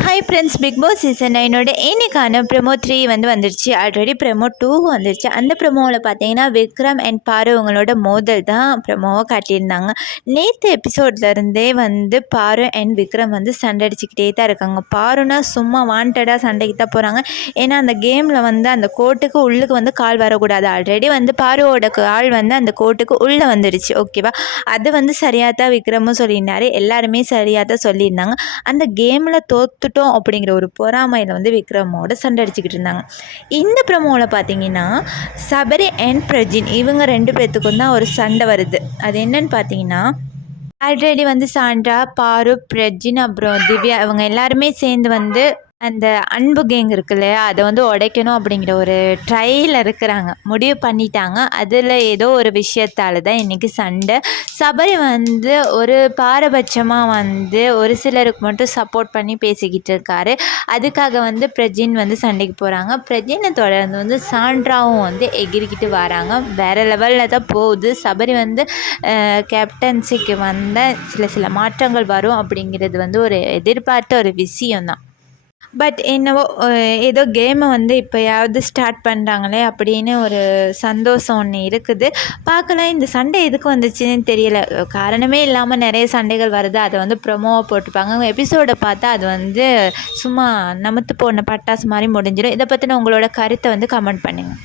Hi friends Bigg Boss season நைனோட இன்னைக்கான promo three வந்து வந்துருச்சு. ஆல்ரெடி ப்ரெமோ டூ வந்துருச்சு. அந்த ப்ரெமோவில் பார்த்தீங்கன்னா விக்ரம் அண்ட் பாரு அவங்களோட மோதல் தான் ப்ரமோவை காட்டியிருந்தாங்க. நேற்று எபிசோட்லேருந்தே வந்து பாரு அண்ட் விக்ரம் வந்து சண்டை அடிச்சுக்கிட்டே தான் இருக்காங்க. பாருனா சும்மா வாண்டடாக சண்டைக்கு தான் போகிறாங்க ஏன்னா அந்த கேமில் வந்து அந்த கோட்டுக்கு உள்ளுக்கு வந்து கால் வரக்கூடாது. ஆல்ரெடி வந்து பாருவோட கால் வந்து அந்த கோட்டுக்கு உள்ளே வந்துடுச்சு ஓகேவா அது வந்து சரியாக தான் விக்ரமும் சொல்லியிருந்தாரு. எல்லாருமே சரியாக தான் சொல்லியிருந்தாங்க. அந்த கேமில் தோத்துட்டோம் அப்படிங்கிற ஒரு பொறாமையில் வந்து விக்ரமோட சண்டை அடிச்சுக்கிட்டு இருந்தாங்க. இந்த ப்ரமோவில் பார்த்தீங்கன்னா சபரி அண்ட் பிரஜின் இவங்க ரெண்டு பேர்த்துக்கும் தான் ஒரு சண்டை வருது. அது என்னன்னு பார்த்தீங்கன்னா ஆல்ரெடி வந்து சாண்ட்ரா பாரு பிரஜின் அப்புறம் திவ்யா இவங்க எல்லாருமே சேர்ந்து வந்து அந்த அன்பு கேங் இருக்கு இல்லையா? அதை வந்து உடைக்கணும் அப்படிங்கிற ஒரு ட்ரையில் இருக்கிறாங்க. முடிவு பண்ணிட்டாங்க. அதில் ஏதோ ஒரு விஷயத்தால் தான் இன்றைக்கி சண்டை. சபரி வந்து ஒரு பாரபட்சமாக வந்து ஒரு சிலருக்கு மட்டும் சப்போர்ட் பண்ணி பேசிக்கிட்டு இருக்காரு. அதுக்காக வந்து பிரஜின் வந்து சண்டைக்கு போகிறாங்க பிரஜினை தொடர்ந்து வந்து சாண்ட்ராவும் வந்து எகிரிக்கிட்டு வராங்க. வேறு லெவலில் தான் போகுது. சபரி வந்து கேப்டன்சிக்கு வந்த சில சில மாற்றங்கள் வரும் அப்படிங்கிறது வந்து ஒரு எதிர்பார்த்த ஒரு விஷயம்தான். பட் என்னவோ ஏதோ கேமை வந்து இப்போயாவது ஸ்டார்ட் பண்ணுறாங்களே அப்படின்னு ஒரு சந்தோஷம் ஒன்று இருக்குது. பார்க்கலாம் இந்த சண்டை எதுக்கு வந்துச்சுன்னு தெரியல. காரணமே இல்லாமல் நிறைய சண்டைகள் வருது. அதை வந்து ப்ரொமோவாக போட்டிருப்பாங்க. எபிசோடை பார்த்தா அது வந்து சும்மா நமத்து போன பட்டாசு மாதிரி முடிஞ்சிடும். இதை பற்றின உங்களோட கருத்தை வந்து கமெண்ட் பண்ணுங்கள்